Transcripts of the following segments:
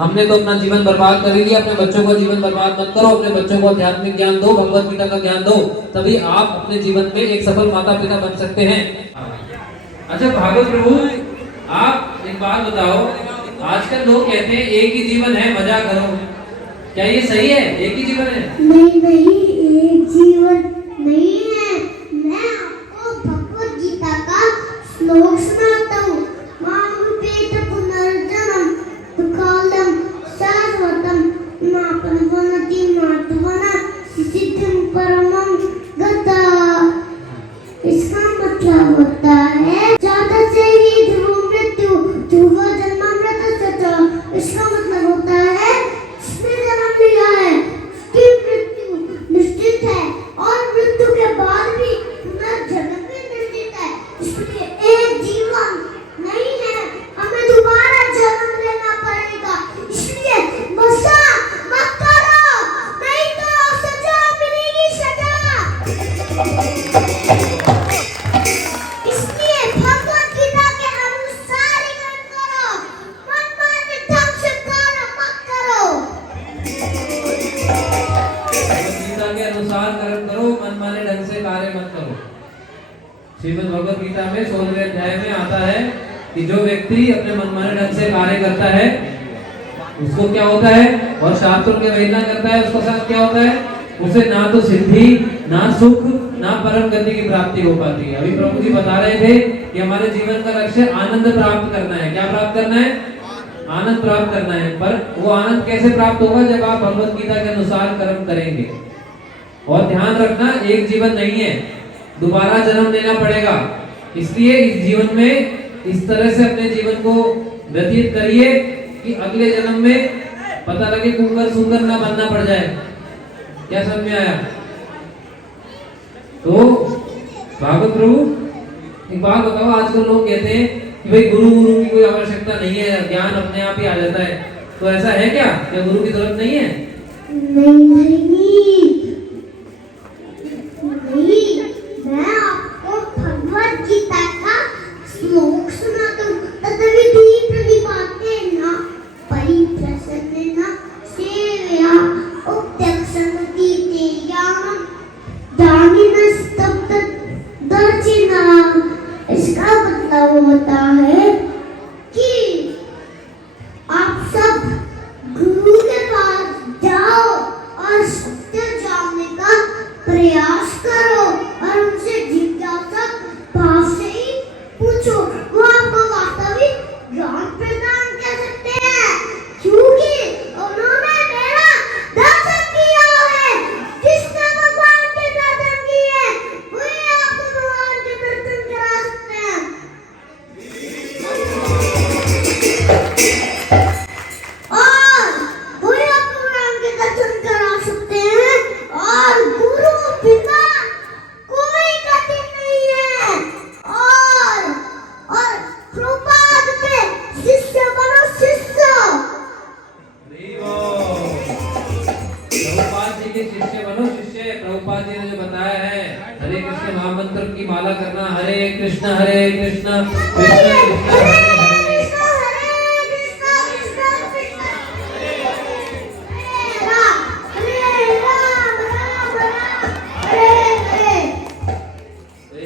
हमने तो अपना जीवन बर्बाद कर ही लिया, अपने बच्चों का जीवन बर्बाद मत करो, अपने बच्चों को आध्यात्मिक ज्ञान दो, भगवत गीता का ज्ञान दो, तभी आप अपने जीवन में एक सफल माता पिता बन सकते हैं। अच्छा भागवत प्रभु, आप एक बात बताओ, आजकल लोग कहते हैं एक ही जीवन है, मजा करो, क्या ये सही है? एक ही जीवन है? नहीं नहीं, एक जीवन नहीं है। मैं आपको भगवत गीता का श्लोक सुनाता हूँ। मामरूपेत पुनर्जन्म दुःखालयं शाश्वतं नापनवनति माधवना सिद्धिं परमं गता। इसका मतलब होता है ज्यादा से ही ध्रुव मृत्यु ध्रुव जन्मामृत सच। इसका मतलब होता है जिसने जन्म लिया है उसकी मृत्यु निश्चित है और मृत्यु के बाद भी पुनर्जन्म भी निश्चित है। इसलिए एक जीवन नहीं है, हमें दोबारा जन्म लेना पड़ेगा। इसलिए नशा मत करो, नहीं तो सजा मिलेगी, सजा। इसलिए भगवत गीता के अनुसार ही कर्म करो, मनमाने ढंग से कर्म मत करो। भगवत गीता के अनुसार कर्म करो, मनमाने ढंग से कार्य मत करो। श्रीमद् भगवत गीता में 16वें अध्याय में आता है कि जो व्यक्ति अपने मनमाने ढंग से कार्य करता है उसको क्या होता है, और शास्त्रों की अवहेलना करता है उसके साथ क्या होता है, उसे ना तो सिद्धि, ना सुख, ना परम गति की प्राप्ति हो पाती है। अभी प्रभु जी बता रहे थे कि हमारे जीवन का लक्ष्य आनंद प्राप्त करना है। क्या प्राप्त करना है? आनंद प्राप्त करना है। पर वो आनंद कैसे प्राप्त होगा? जब आप भगवत गीता के अनुसार कर्म करेंगे। और ध्यान रखना, एक जीवन नहीं है, दोबारा जन्म लेना पड़ेगा। इसलिए इस जीवन में इस तरह से अपने जीवन को व्यतीत करिए कि अगले जन्म में पता लगे कुंकर सुंकर ना बनना पड़ जाए। क्या समझ में आया? तो भागवत प्रभु एक बात बताओ, आजकल लोग कहते हैं कि भाई गुरु की कोई आवश्यकता नहीं है, ज्ञान अपने आप ही आ जाता है। तो ऐसा है क्या गुरु की जरूरत नहीं है? नहीं, मैं आपको भगवत गीता का श्लोक सुनाता हूँ। तदविधि प्रणिपातेन परिप्रसन्नेन सेवया उपत्यक्षन्ति ते ज्ञानं दानिनस्तप्त दर्शिना। इसका मतलब होता है कि आप सब गुरु के पास जाओ और सत्य जानने का प्रयास करो और उनसे जिज्ञासा भाव से ही पूछो। वो आपको वास्तविक ज्ञान प्रदान कर सकते हैं, क्योंकि उन्होंने मेरा दर्शन किया है। जिसने भगवान के दर्शन किए वही आपको भगवान के दर्शन करा सकते हैं। और वही आपको भगवान के दर्शन करा सकते हैं। और गुरु बिना कोई गति नहीं है। और प्रभुपाद के शिष्य बनो, शिष्य। प्रभुपाद जी के शिष्य बनो, शिष्य। प्रभुपाद जी ने जो बताया है हरे कृष्ण महामंत्र की माला करना, हरे कृष्ण कृष्ण कृष्ण हरे हरे।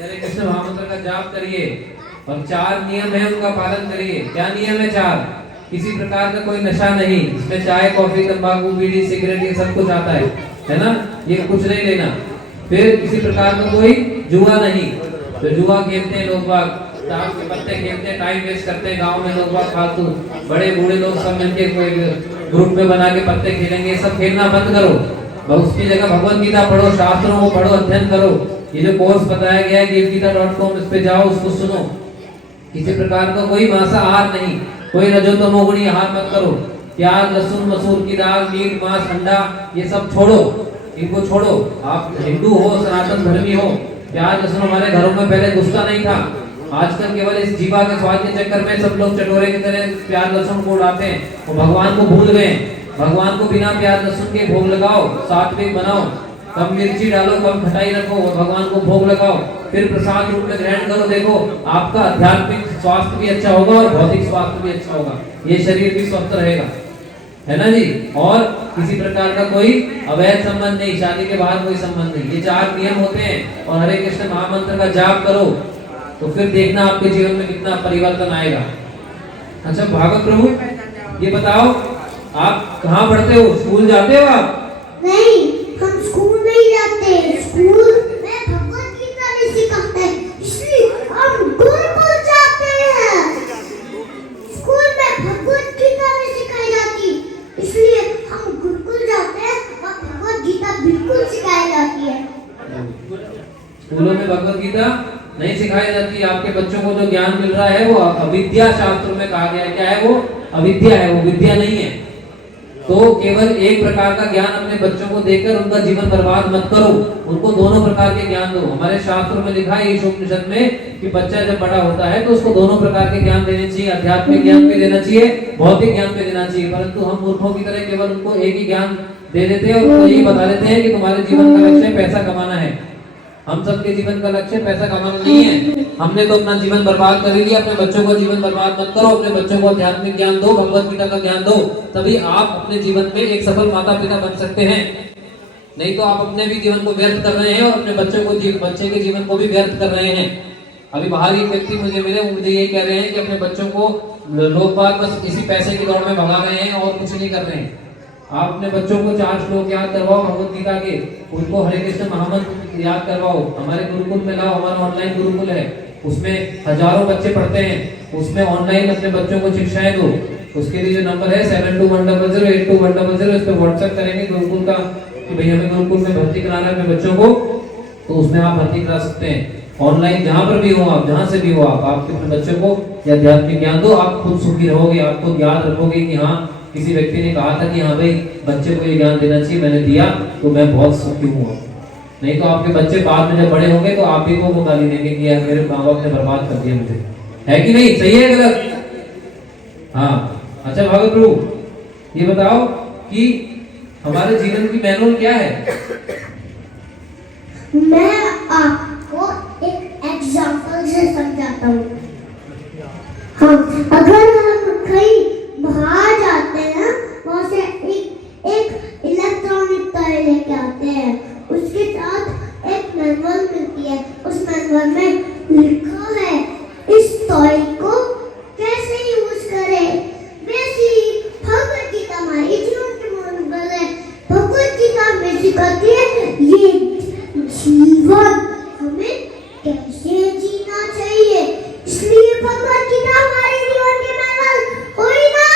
हरे कृष्ण महामंत्र का जाप करिए और 4 नियम है उनका पालन करिए। क्या नियम है? 4। किसी प्रकार का कोई नशा नहीं, इसमें चाय, कॉफी, तंबाकू, बीड़ी, सिगरेट ये सब कुछ आता है ना, ये कुछ नहीं लेना। फिर किसी प्रकार का कोई जुआ नहीं, तो जुआ खेलते हैं लोग बाग, ताश के पत्ते खेलते हैं, टाइम वेस्ट करते हैं गांव में लोग बाग, फालतू बड़े बूढ़े लोग सब मिलके कोई ग्रुप में बना के पत्ते खेलेंगे, सब खेलना बंद करो। उसकी जगह भगवत गीता पढ़ो, शास्त्रों को पढ़ो, अध्ययन करो। ये जो कोर्स बताया गया है gitagita.com, इस पे जाओ, उसको सुनो। किसी प्रकार का कोई मांसाहार नहीं, कोई रजोतमोगुणी आहार मत करो। प्याज, लहसुन, मसूर की दाल, मीट, मांस, अंडा ये सब छोड़ो, इनको छोड़ो। आप हिंदू हो, सनातन धर्मी हो, प्याज लहसुन हमारे घरों में पहले घुसता नहीं था। आजकल केवल इस जीवा के स्वाद के चक्कर में सब लोग चटोरे की तरह प्याज लहसुन को उड़ाते हैं, वो भगवान को भूल गए। भगवान को बिना प्याज लहसुन के भोग लगाओ, सात्विक बनाओ, कम मिर्ची डालो, कम खटाई रखो, भगवान को भोग लगाओ, फिर प्रसाद रूप में ग्रहण करो। देखो आपका आध्यात्मिक स्वास्थ्य भी अच्छा होगा और भौतिक स्वास्थ्य भी अच्छा होगा, ये शरीर भी स्वस्थ रहेगा। है ना जी। और किसी प्रकार का कोई अवैध संबंध नहीं, शादी के बाद कोई संबंध नहीं। ये 4 नियम होते हैं। और हरे कृष्ण महामंत्र का जाप करो तो फिर देखना आपके जीवन में कितना परिवर्तन आएगा। अच्छा भागवत प्रभु ये बताओ, आप कहाँ पढ़ते हो? स्कूल जाते हो आप? नहीं, हम स्कूल नहीं जाते। स्कूल में भगवत गीता नहीं सिखाते हैं, इसलिए हम गुरुकुल जाते हैं। स्कूल में भगवत गीता नहीं सिखाई जाती, इसलिए हम गुरुकुल जाते हैं और भगवत गीता बिल्कुल सिखाई जाती है। स्कूलों में भगवत गीता नहीं सिखाई जाती। आपके बच्चों को जो ज्ञान मिल रहा है वो अविद्या शास्त्रों में कहा गया है। क्या है वो? अविद्या है, वो विद्या नहीं है। तो केवल एक प्रकार का ज्ञान अपने बच्चों को देकर उनका जीवन बर्बाद मत करो, उनको दोनों प्रकार के ज्ञान दो। हमारे शास्त्रों में लिखा है ईशोपनिषद में कि बच्चा जब बड़ा होता है तो उसको दोनों प्रकार के ज्ञान देने चाहिए। आध्यात्मिक ज्ञान भी देना चाहिए, भौतिक ज्ञान भी देना चाहिए। परंतु हम मूर्खों की तरह केवल उनको एक ही ज्ञान दे देते हैं और उनको यही बता देते हैं कि तुम्हारे जीवन का लक्ष्य पैसा कमाना है। हम सबके जीवन का लक्ष्य पैसा कमाना नहीं है। हमने तो अपना जीवन बर्बाद कर लिया। अपने बच्चों का जीवन बर्बाद मत करो। अपने बच्चों को आध्यात्मिक ज्ञान दो, भगवत गीता का ज्ञान दो, तभी आप अपने जीवन में एक सफल माता पिता बन सकते हैं। नहीं तो आप अपने भी जीवन को व्यर्थ कर रहे हैं और अपने बच्चे के जीवन को भी व्यर्थ कर रहे हैं। अभी बाहर एक व्यक्ति मुझे मिले, वो मुझे ये कह रहे हैं कि अपने बच्चों को लोग बाग बस इसी पैसे की दौड़ में भगा रहे हैं और कुछ नहीं कर रहे हैं। आप अपने बच्चों को 4 श्लोक याद करवाओ भगवत गीता के, उनको हरे कृष्ण महामंत्र याद करवाओ। हमारे गुरुकुल में लाओ, हमारा ऑनलाइन गुरुकुल है, उसमें हजारों बच्चे पढ़ते हैं। उसमें ऑनलाइन अपने बच्चों को शिक्षाएं दो। उसके लिए जो नंबर है 7210082100, इस पर व्हाट्सएप करेंगे गुरुकुल का कि भाई हमें गुरुकुल में भर्ती कराना है अपने बच्चों को, तो उसमें आप भर्ती करा सकते हैं। ऑनलाइन जहाँ पर भी हो आप, जहाँ से भी हो आप अपने बच्चों को यह आध्यात्मिक ज्ञान दो। आप खुद सुखी रहोगे, आपको याद रखोगे कि हाँ किसी व्यक्ति ने कहा था कि हाँ भाई बच्चे को ये ज्ञान देना चाहिए, मैंने दिया तो मैं बहुत सुखी हूँ। नहीं तो आपके बच्चे बाद में जब बड़े होंगे तो आप भी को गाली देंगे कि यार मेरे माँ बाप ने बर्बाद कर दिया मुझे। है कि नहीं? सही है गलत? हाँ। अच्छा भागवत प्रभु ये बताओ कि हमारे जीवन की मैनुअल क्या है? मैं आपको एक एग्जांपल से समझाता हूँ। हाँ, अगर हम कहीं बाहर जाते हैं, वहाँ से एक इलेक्ट्रॉनिक टॉय लेके आते हैं, उसके साथ एक मैनुअल मिलती है। उस मैनुअल में लिखा है इस टॉय को कैसे यूज करें। वैसे ही भगवत गीता हमारी जीवन की मैनुअल है। भगवत गीता में सिखाती है ये जीवन हमें कैसे जीना चाहिए। इसलिए भगवत गीता हमारे जीवन की मैनुअल हुई ना?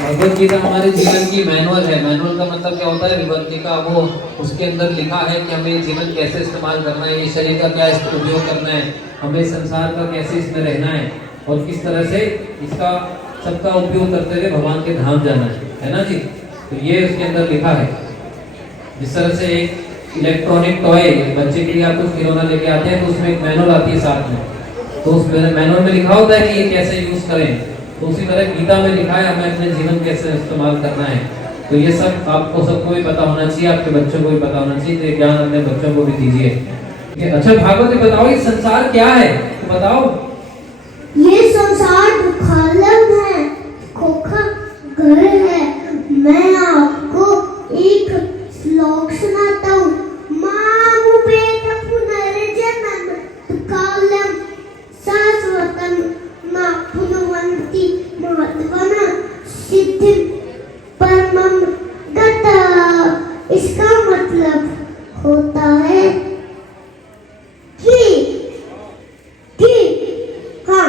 भगवत गीता हमारे जीवन की मैनुअल है। मैनुअल का मतलब क्या होता है? विवर्तिका। वो उसके अंदर लिखा है कि हमें जीवन कैसे इस्तेमाल करना है, ये शरीर का क्या उपयोग करना है, हमें संसार का कैसे इसमें रहना है और किस तरह से इसका सबका उपयोग करते हुए भगवान के धाम जाना है ना जी। तो ये उसके अंदर लिखा है। जिस तरह से एक इलेक्ट्रॉनिक टॉय बच्चे के लिए आप कुछ खिलौना लेके आते हैं तो उसमें एक मैनुअल आती है साथ में, तो उस मैनुअल में लिखा होता है कि ये कैसे यूज करें। तो उसी तरह गीता में लिखा है हमें अपने जीवन कैसे इस्तेमाल करना है। तो ये सब आपको सबको भी पता होना चाहिए, आपके बच्चों को भी पता होना चाहिए। तो ज्ञान अपने बच्चों को भी दीजिए। अच्छा भागवत बताओ ये संसार क्या है? तो बताओ। ये संसार दुखालय है, खोखा घर है। मैं आपको एक श्लोक सुनाता हूँ। मामुपेत पुनर्जन्म दुखालयम शाश्वतम न पुनर्वन्ति महत्वना सिद्धिं परमं गतः। इसका मतलब होता है कि हाँ,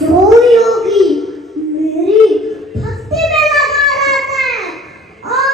जो योगी मेरी भक्ति में लगा रहता है और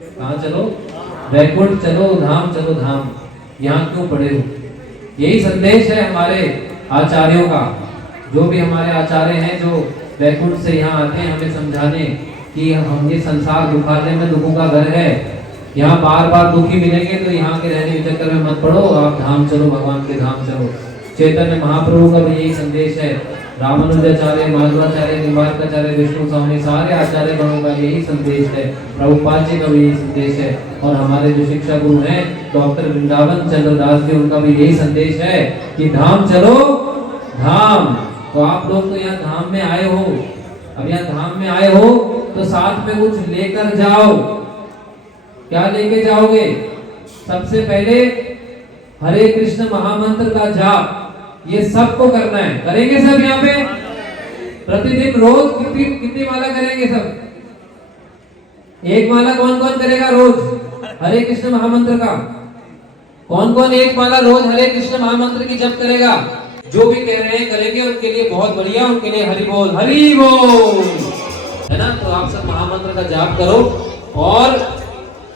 कहाँ चलो? वैकुंठ चलो, धाम चलो धाम। यहाँ क्यों पड़े हो? यही संदेश है हमारे आचार्यों का। जो भी हमारे आचार्य हैं जो वैकुंठ से यहाँ आते हैं हमें समझाने कि हम ये संसार दुखालय में दुखों का घर है, यहाँ बार बार दुखी मिलेंगे, तो यहाँ के रहने के चक्कर में मत पड़ो, आप धाम चलो, भगवान के धाम चलो। चैतन्य महाप्रभु का भी यही संदेश है। रामानुजाचार्य, माधवाचार्य, निम्बार्काचार्य, विष्णु स्वामी, सारे आचार्य गणों का यही संदेश है। प्रभुपाद जी का भी यही संदेश है। और हमारे जो शिक्षा गुरु हैं डॉक्टर वृंदावन चंद्र दास जी, उनका भी यही संदेश है कि धाम चलो धाम। तो आप लोग तो यहाँ धाम में आए हो, अब यहाँ धाम में आए हो तो साथ में कुछ लेकर जाओ। क्या लेके जाओगे? सबसे पहले हरे कृष्ण महामंत्र का जाप, ये सबको करना है। करेंगे सब यहाँ पे? प्रतिदिन रोज कितनी माला करेंगे सब? एक माला कौन कौन करेगा रोज हरे कृष्ण महामंत्र का? कौन कौन एक माला रोज हरे कृष्ण महामंत्र की जप करेगा? जो भी कह रहे हैं करेंगे उनके लिए बहुत बढ़िया, उनके लिए हरि बोल, हरि बोल, है ना? तो आप सब महामंत्र का जाप करो और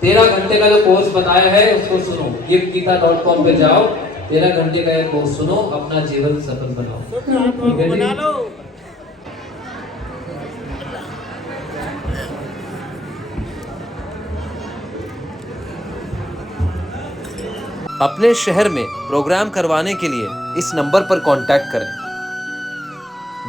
13 घंटे का जो कोर्स बताया है उसको सुनो। giftgita.com पे जाओ, 13 घंटे का कोर्स सुनो, अपना जीवन सफल बनाओ। ठीक है जी? अपने शहर में प्रोग्राम करवाने के लिए इस नंबर पर कांटेक्ट करें।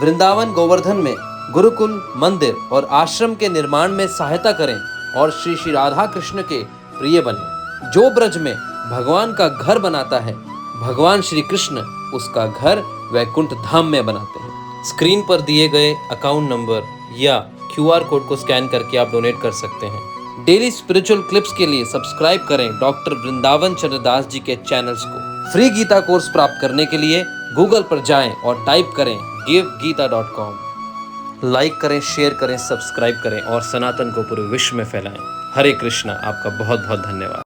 वृंदावन गोवर्धन में गुरुकुल, मंदिर और आश्रम के निर्माण में सहायता करें और श्री श्री राधा कृष्ण के प्रिय बने। जो ब्रज में भगवान का घर बनाता है, भगवान श्री कृष्ण उसका घर वैकुंठ धाम में बनाते हैं। स्क्रीन पर दिए गए अकाउंट नंबर या QR कोड को स्कैन करके आप डोनेट कर सकते हैं। डेली स्पिरिचुअल क्लिप्स के लिए सब्सक्राइब करें डॉक्टर वृंदावन चंद्र दास जी के चैनल्स को। फ्री गीता कोर्स प्राप्त करने के लिए गूगल पर जाएं और टाइप करें giftgita.com। लाइक करें, शेयर करें, सब्सक्राइब करें और सनातन को पूरे विश्व में फैलाएं। हरे कृष्णा। आपका बहुत बहुत धन्यवाद।